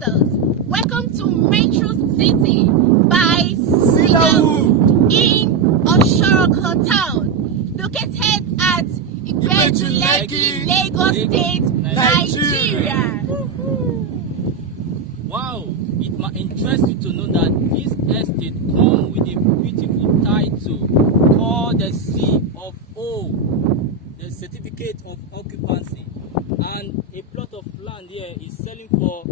investors. Welcome to Metro City by Cedarwood in Osoroko Town, located at Ibeju-Lekki, Lagos State, Nigeria. Wow, it might interest you to know that this estate comes with a beautiful title called the C of O, the Certificate of Occupancy. And a plot of land here is selling for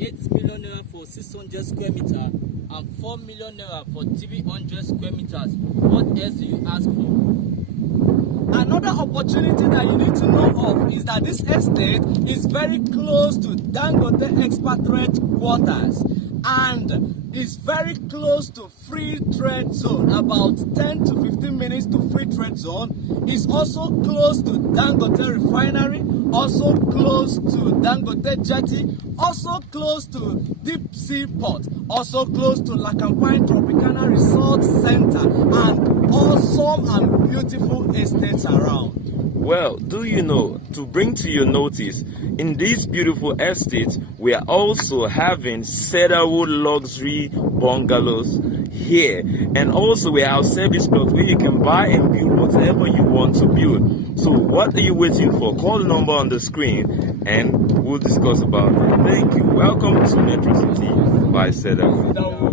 8 million naira for 600 square meters and 4 million naira for 300 square meters. What else do you ask for? Another opportunity that you need to know of is that this estate is very close to Dangote expatriate quarters and is very close to free trade zone, about 10 to 15 minutes to free trade zone. Is also close to Dangote refinery, also close to Dangote jetty, also close to Deep Sea Port, also close to Lakampine Tropicana Resort Center, and awesome and beautiful estates around. Well, do you know, to bring to your notice, in these beautiful estates, we are also having Cedarwood luxury bungalows here. And also we have service plots where you can buy and build whatever you want to build. So what are you waiting for? Call the number on the screen and we'll discuss about it. Thank you. Welcome to Metro City by Cedarwood.